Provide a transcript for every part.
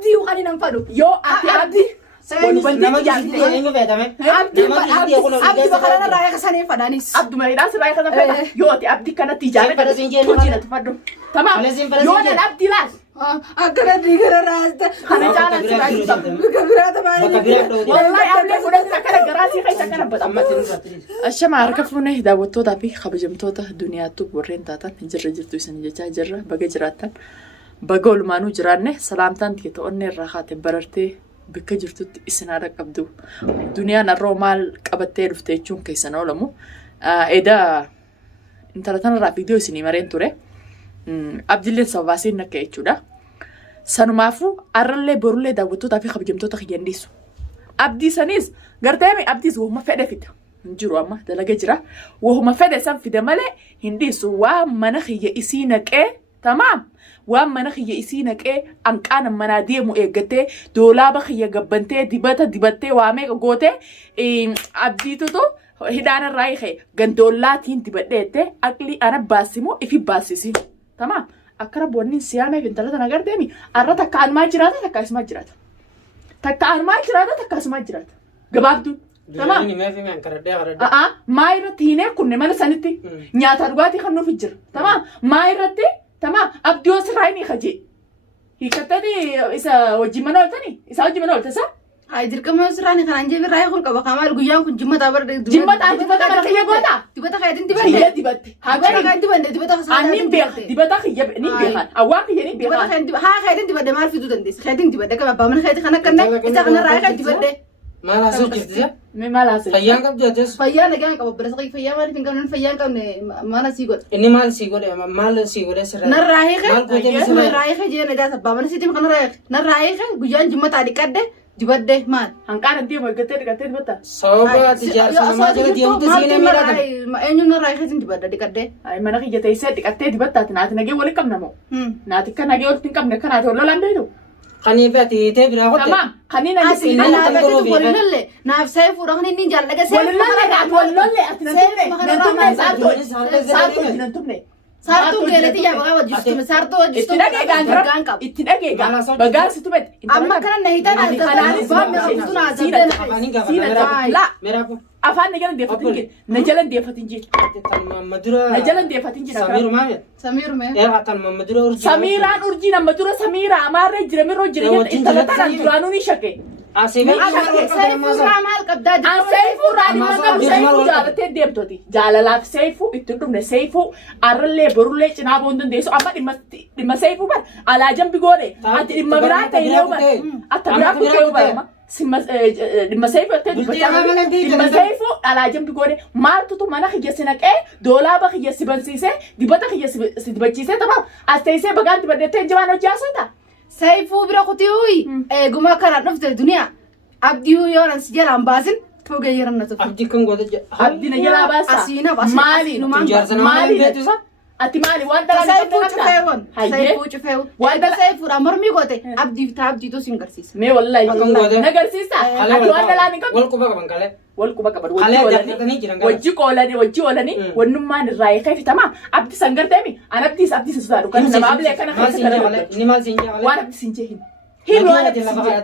abdii uqani nan fadhu yoo ati abdii nama jiddi eenyu feetame abdii bakarana raaya kasanii fadhanis abduma hidhaas raaya kana fedha yoo ati abdii kanatti ijaarame tuujiinatti fadhu tamam yoo nan abdii laas akkana digara raasta kana jaalatu raayisa kabiraata baay'ee wallahi abdii fudhatti akkana garaasii keessa akkana baxammatin ashama harka fuunee daawwattootaa fi kabajamtoota duniyaattu warreen taatan jirra jirtu isin jechaa jirra baga jiraattan baga olmaanuu jiraanne salaamtaan tiyya ta'onne irraa haate barartee bakka jirtutti isin haadha qabdu duniyaan arroo maal qabattee dhufte jechuun keessan oolamu edaa intala tanarraa viidiyoo isinii mareen ture abdiilleen sababaasiin nakka jechuudha sanumaafuu arrallee borullee daawwattootaa fi kabajamtoota kiyyan dhiisu abdii saniis garteemi abdiis wahuma fedhe fida hin jiru amma dalaga jira wahuma fedhe san fida malee hin dhiisu waa mana kiyya isii naqee tamaam waan mana kiyya isii naqee anqaana manaa deemu eeggatee doolaaba kiyya gabbantee dibata dibattee waa meeqa gootee abdiitutu hidhaana irraa hiikee gandoollaatiin dibadheettee aqlii ana baasimoo ifi baasisi tamaam akka rabboonni siyaameef intala tana garteemi arra takka almaa jiraata takka asumaa jiraata takka almaa jiraata takka asumaa jiraata gabaabduun tamaam maa irratti hinee kunne mana sanitti nyaata dhugaatii kan nuuf jira tamaam maa irratti تمام أبدي وسرعيني خجي هيكتني إذا وجي منولتني إذا وجي منولت سا هاي دركم وسرعيني خلنا نجيب الرأي خلق بقى كمال قيام كن جمة تابر جمة أنا خيا بودا تبغى خيادين تبغى خيا تبغى تبغى خسارة أني بيخ تبغى خيا ني بيخان أواك يعني بيخان ها خيادين تبغى دمار في دودن ديس خيادين تبغى كم أبا من خيادين خنا كنا إذا خنا رأي خيادين تبغى ما لازم جديد ما لازم فيان كم جاتس فيان لقيان كم برس قي فيان ما نفين كم فيان كم ما نسيقول إني مال سيقول مال سيقول سر نرأي خير مال كوجي سر نرأي خير جينا جالس أبا من سيتم خنا نرأي خير قيان جمة تاريخ كده جبده مال هنكار أنتي ما قتل بتا صوبة تجار سلام جل ديوم تسينه ميرا ما إنه نرأي خير جبده دكده أي ما نخي جتاي دكتة بتا تنات نجي ولا كم نمو ناتي كنا نجي ولا كم نكنا تقول لا لندو خنيفة تبرا هوت تمام خلينا أسي أنا بتقول ولا ناف سيف ورهني نيجا لقى سيف ولا sartu geleti ya baga wajistum sartu wajistum gankab ittinage baga situbet amma kana nahitan azabani bam yaqtuna azabani la afan najalan defatinji najalan defatinji najalan defatinji samir me samiran urjina madura samira amare jiremiro jirenya intalata duranuni shake أسيبه سيفو رامال قبضة سيفو رامال قبضة سيفو جالته ديبتودي جاللاف سيفو إتندم سيفو أرلله برولله جنابوندن ديسو أما دم سيفو بر على جنب بيقوله أنت دم برات تيجي بر أتبرع كيو بر ما دم سيفو دم سيفو على جنب بيقوله مال تو مانا خيجسينك دولا بخيجسيبنسيسه دبته خيجسيبنسيسه تمام أستيسه بقى تبدأ تجمعنا جاسوتا سيفو برقتيوي قما كان نفط الدنيا عبديو يورن سجل عم باسن توجي يرن نتوف عبدي كم قدر عبدي نجلا باسا أسينا باسا مالي مالي بيتوسا أتمالي وانت سيفو شفاون سيفو شفاون وانت سيفو رامر مي قوته عبدي تو سينغرسيس مي والله نغرسيسا أتو وانت لا نكمل والكوبا كمان كله والكوبا كبر وجي قولني ونمان الراي خايف تمام عبدي سنجر تامي أنا عبدي سسارو كان نبى أبلي كان خايف كلام إني مال سينجا وانا عبدي سنجين هي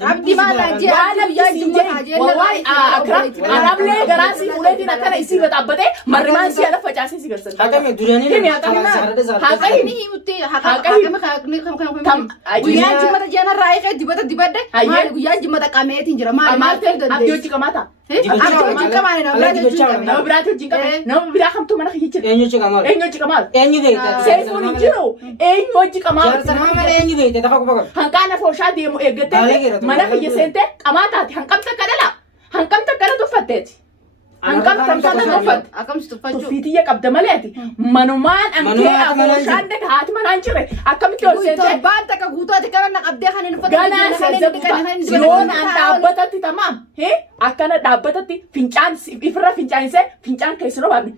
عبدي ما لاجي وانا سنجين والله أكرم أنا أبلي جراسي ولدي نكنا يصير بتعبده مرمان سي أنا فجأة سي قرصن هذا من دوراني هاكاي ني متي هاكاي كم ويا جمة جانا راي خايف دبده ما ويا جمة كامية تنجرا ما أبدي وجي كماتا نو برا خم تو منا خيجي إنيو كمال إنيو بيتا سيفو نجرو إنيو وجي كمال جالس ما مال إنيو بيتا تفاكو باكو هنكانا فوشا ديمو إيجتة منا خيجي سنتة كماتا هنكم تكرلا هنكم تكرلا تفتت هنكم تكرلا تفت أكم ستفجو تفتي يا كبد ملاتي منومان أنكي أفوشا دك هات منانشرة أكم تقول سنتة بان تكغوتو تكرنا قبضة خلينا نفت غانا سنتة يون أنت أبتة تمام هي أكنا دابتة فينشان إفرا فينشان سه فينشان كيسلو بابي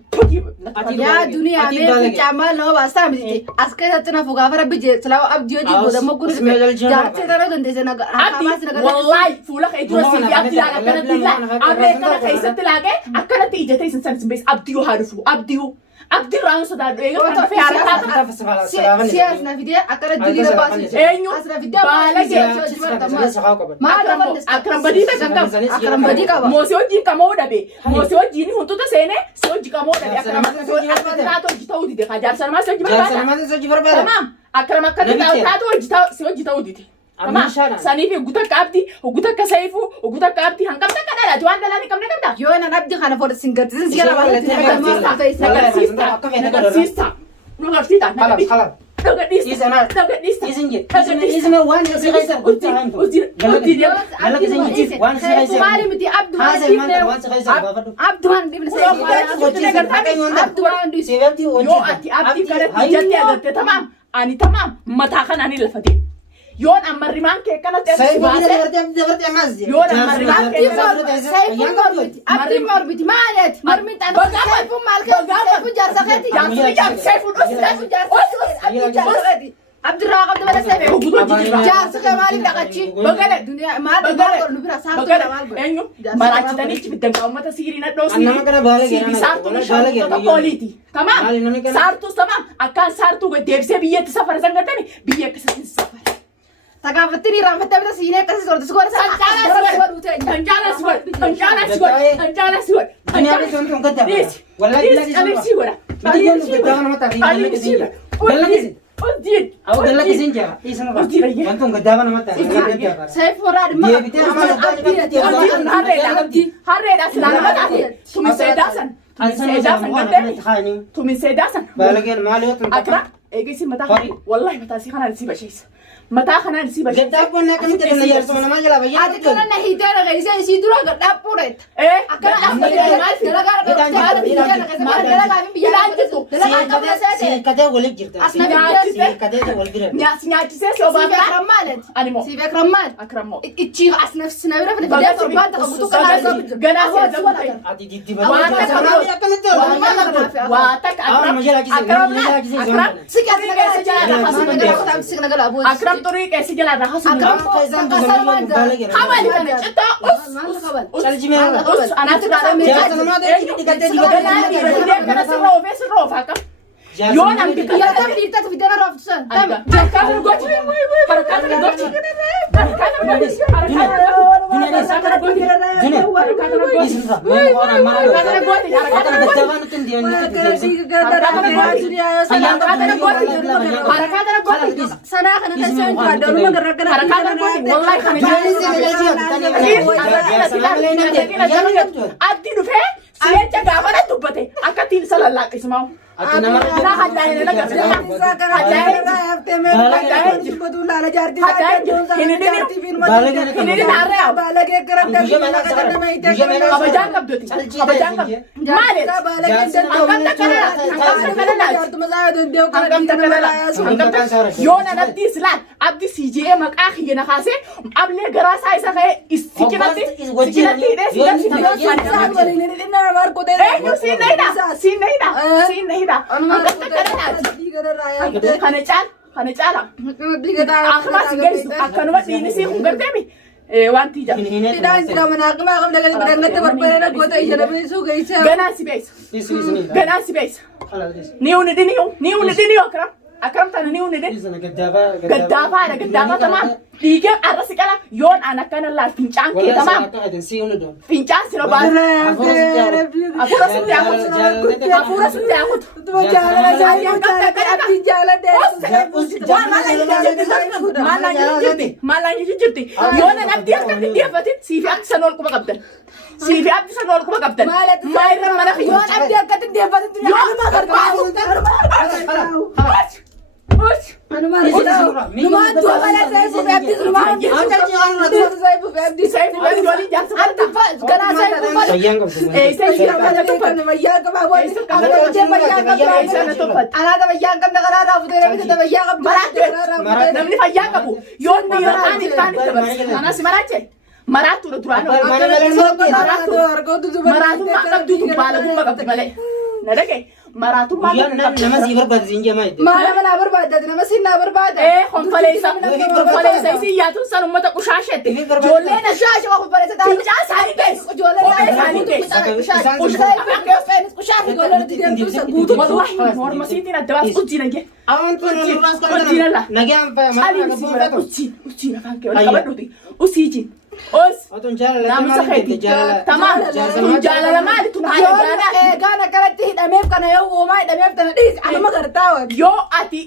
يا دنيا أمي فينشان لو باسا مزيج أسكت تنا فوقا فرا بيجي سلاو أبديو جي بودا مقول جارت ترى دندي سنا والله فولا خيجوا سيدي أبدي لا كنا تلا أمي كنا خيسة تلاقي أكنا تيجي تيجي سنسان بس أبديو هارفو أبديو abdi raan sodaadhu eega kan fi harakaata siyaasna fidee akkana diriira baasii eenyu akram badii qaba moosi wajjin qamoo dhabe moosi wajjin huntuta seenee si wajji qamoo dhabe akram taatu wajji ta'uu dide jaarsan maas wajji barbaada tamam akram akkana taatu si wajji ta'uu dide saniif guutakka abdi guutakka saifu guutakka abdi hanqamta kana dha waan dalani qabne qabda yoo nan abdi kana fooda singatin siya balatti nagarsiista nu garsiita ani tamam mataa kanaan hin lafate yoon amarrimaan kee kanatti yoon amarrimaan kee abdi morbiti maalet mormin tan saifu malke saifu jarsaketi saifu عبد الرحمن ده سيف جالس كمال دقتي بقول الدنيا ما بقول نبرا صار ايوه ما راجتني بدك ما تسيرين دوسي صارتو بوليتي تمام صارتو تمام اكان صارتو ديبسه بيه تسافر زنقتني بيه كسافر تقافتني رامته بس سينه كسي صورت سكور انجالا سوى انا عارف انتم قد ولا انا سيورا Odin. Aku dah lagi senja. Isan apa? Gantung kedawan mata. Saya forad mak. Hari dah selamat hari. Tumi sedasan. Tumi sedasan. Balagan malu. Akra. Egisi mata. Wallahi mata sih kana nasi bashis. Mata kana nasi bashis. Gedap pun nak kita nayar sama nama jala bayar. Ada kana nahi dera gay saya isi dulu gedap puret. Akra asal dera si kade golek jirta. Si kade golek jirta. Nyaci saya sobat. Si akramat. Animo. Si akramat. Akramo. Ichi asnaf sinabira fil video korban takutu kana gana saya Adi di Akram turi कैसे जला रहा है Akram खामन करने चित्ता उस अनाथ राजा में करना सिर्फ रोफा का योन हम दिखा तब दीता तो विद्या रफ्सन तब काफर गोच काफर गोच Kana cala. Akhmas guys, akan buat ini sih ngerti wanti jam. Tidak drama nak makan dengan berangkat berperang kota ijaran besok guys. Gana si base. Niu ni akram. Akram tana niu ni Gaddafa tamam. Tiga arras kala yon anak kana la fincang ke tamam. Fincang silo ba. Apura sunti aku. Malah jirti. Yon anak dia fatin si fi aksanol kuma kapten. Si fi aksanol kuma kapten. Mayra mana yon abdi akatin dia fatin. Yon ma Maratu مراتو ما nama si barbaadu siin jamaay. Maala mana barbaadate nama sinnaa barbaada. konfaleessa isi yaatu san ummata qushaashette ijoolleen Shaasha waa konfaleessa taa'u. fincaa isaanii geessu Ijoolleen isaanii geessu wallahi morma siitiin adda baas ujiina jee Amantu Ujjirala. nagaan fa'a aliin si bara ujiin afaan kee wal qabadhuuti usiijin os Otun jaalala naamusa keeti tamaan kun jaalala maali tun haala gaanaa Eegaan akkanatti hidhameef kana yoo uumaa hidhameef tana dhiisi anuma gartaa wati. yoo ati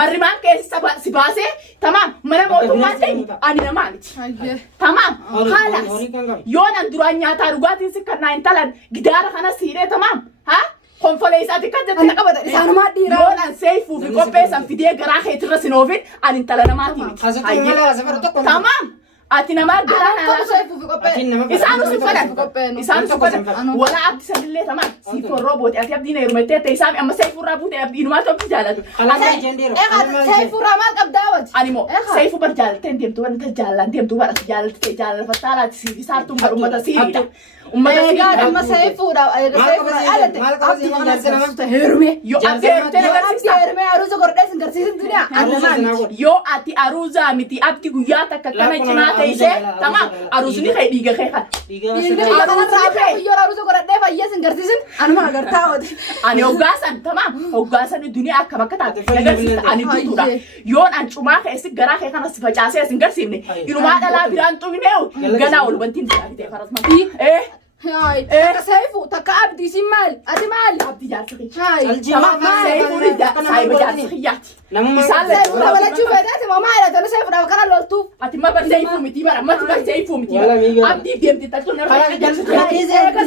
marrimaan keessa si baasee tamaam mana mootummaa ta'e ani namaaniti tamaam haalaas yoo nan duraan nyaataa dhugaatiin si kannaa hin talan gidaara kana siidhee tamaam haa konfoleessaati kan Ana qabata isaanumaa dhiiraa. yoo nan seefuu fi qopheessan fidee garaa keetirra sinoofin ani intala namaatiin Kasatu mala safara tokko. tamaam ati namaa garaa Tokko seefuu fi qophee. Atiin nama Isaanu si Qopheen. fadhan isaanu si fadhan wala abdi sanillee tamaan si forroo boote ati abdiin heerumettee ta'e isaami amma seefurraa buute abdiinumaa ta'u jaalatu Alamma jendeero. Eegaa seefuuraa maal qabdaa wati. Animo seefu bar jaalatee deemtu waan ta jaalan deemtu bara jaalatee jaalalafattaalaati si saartuun bar ummata siidha ummata Eegaa siidha amma seefuudha. Eegaa seefuudha. Alate abdi mana seefuudha. heerume yoo ati heerumtee Abdi agarsiisa heerumee aruusa godhee sin garsiisin duniyaa. Aruusa sinaa godhe. yoo ati aruuzaa miti abdi guyyaa takka kana cinaa teessee tamaam aruusni kee dhiiga kee kana Yoo aruusa godhee fayyee sin garsiisin anuma agartaa wati. ani hoggaasan tamaam hoggaasan duniyaa akka bakka taate agarsiisa ani duutuudha yoon an cumaa keessi garaa kee kana si facaasee sin garsiifne inumaa dhalaa biraan xuminee ganaa ol wantiin taatee farasma Takka seefu takka abdii sin maali? Ati maali? abdi jaarsa kee Salji tamaam seefuun saayiba jaarsa kiyyaati Namummaa isaan Seefuudha balachuu feeteeti moo maali? Tana seefuudha kana loltuu. ati ma barseeyfuu miti bara mati barseeyfuu miti Wala miiga. abdi deemti takka narra Eega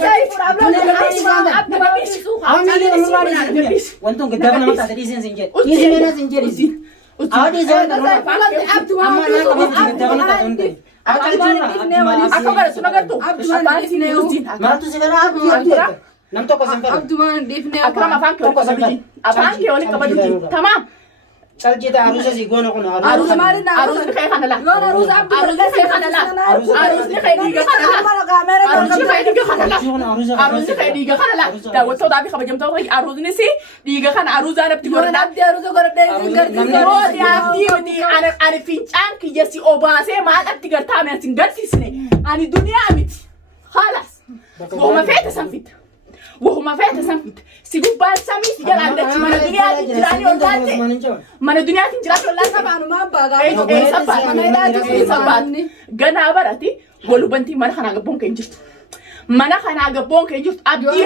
seefuudha abdi balleessu. Wantoon gaggaaba nama taate dhiiseen siin jedhe. Dhiiseen meena siin jedhe. Awwa dhiiseen akka bara sun agartu afaan siin yuusiin Maratu si gara abdii. Nam tokko sin fedha. Abdumaan dhiifnee akram afaan kee waliin qabadhuuti afaan kee waliin qabadhuuti tamaam Saljiita aruusa si goona kun aruusni aruusni kee kana la aruusni kee kana la aruusni kee dhiiga kana la aruusni kee dhiiga kana la aruusni kee dhiiga kana la daawwattootaa fi kabajamtoota aruusni si dhiiga kana aruusaa natti godhadhaa rooti abdii miti ani fincaan kiyya si obaasee maal atti gartaame asin garsiisne ani duniyaa miti halas wahuma feete san fitta wahuma feete san fitta si gubbaan samii si jalaan dachi mana duniyaatiin jiraanii ol taate mana duniyaatiin jiraanii ol laata ganaa barati walubantii mana kanaa gabboon kee hin jirtu mana kanaa gabboon kee hin jirtu abdii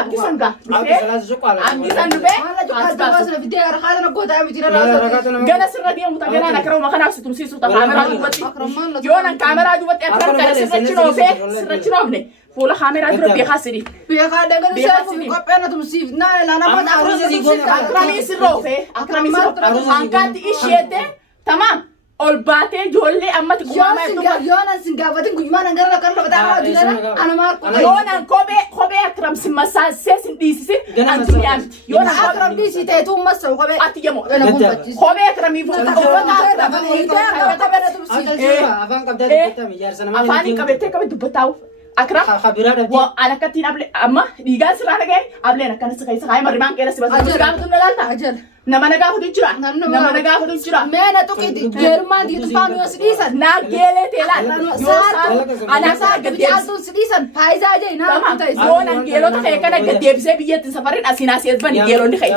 abdi sangaa abdi san dhufee gana sirra deemu ta ganaan akka rooma kanaaf si tumsiisu ta kaameraa duubatti yoo nan kaameraa duubatti akka kana sirra chinoofee sirra chinoofne fuula kaameraa dura beekaa sidii akramii sirroofee akramii sirroofee hankaatti isheete tamaam ol baatee ijoollee ammatti qumaama yoonan kophee akram si masaasee sin dhiisisin an duniyaa miti yoonan ati yemo kophee akramii afaan qabettee qabe dubbataa'u akram alakattiin able amma dhiigaan sirraa dhaga'e ableen akkana si keessa kaa'ee marrimaan qeera si basa gaafatu na laalta nama na gaafatu jira nama na gaafatu jira Meena tuqiti jeerumaan diitu faanu yoo si dhiisan. naa geelee teelaan yoo anaasaa Jaaltuun si dhiisan faayidaa jee naa yoon geelota kee kana gaddeebisee biyyatti safarin asiin asii as bani geelonni kee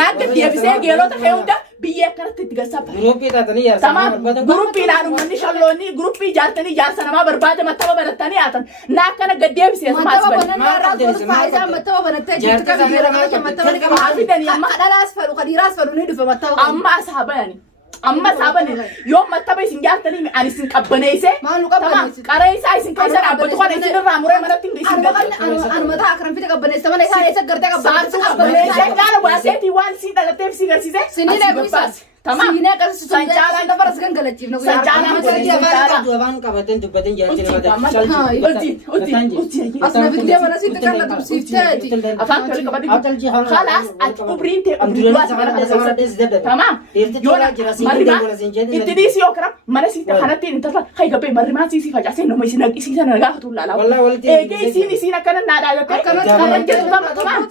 naa gaddeebisee geelota kee hunda biyya akkanatti itti gassapa Guruppii taatanii jaarsa tamaam guruppiidhaan uummanni shalloonni guruppii ijaartanii ijaarsa namaa barbaade mattaba barattanii haatan naa akkana gaddeebisee mattaba banannaa irraa gosa faayidaa mattaba banattee jirtu kan biyya kana mattaba ni qaba. Dhalaas fedhu kadhiiraas fedhu ni dhufe mattaba. amma asaabanani amma saabani yoo mattaba isin jaartanii ani isin qabbaneessee Maal nu qabbaneessi? qaree isaa isin keessa dhaabbatu kana isin irraa muree manatti isin galchu Anu mataa akram fite qabbaneessa mana isaa eessa gartee saartuu qabbaneessa. qabbaneessee gaala waaseetii waan sii dhalatteef sii garsiisee Sinii asii eegu isaas. babbaase. Tamam. Siinaa qassu Sanjaalaan- sanjaalaan dabaras gangalachiifna. Sanjaalaan Wanti afaan qabateen dubbateen jiraachuu nama ta'a. Asna biddee mana sitti kan na tubsiifteeti. afaan tole qabadhu خلاص اتوبرين تي تمام يونا مريما اتديس يوكرم ما نسيت خنتي انت خاي غبي مريما سي سي فاجاسين نو ميسنا سي سي نغا فتولا لا والله ولتي اي جي سي سي نكن نادا تمام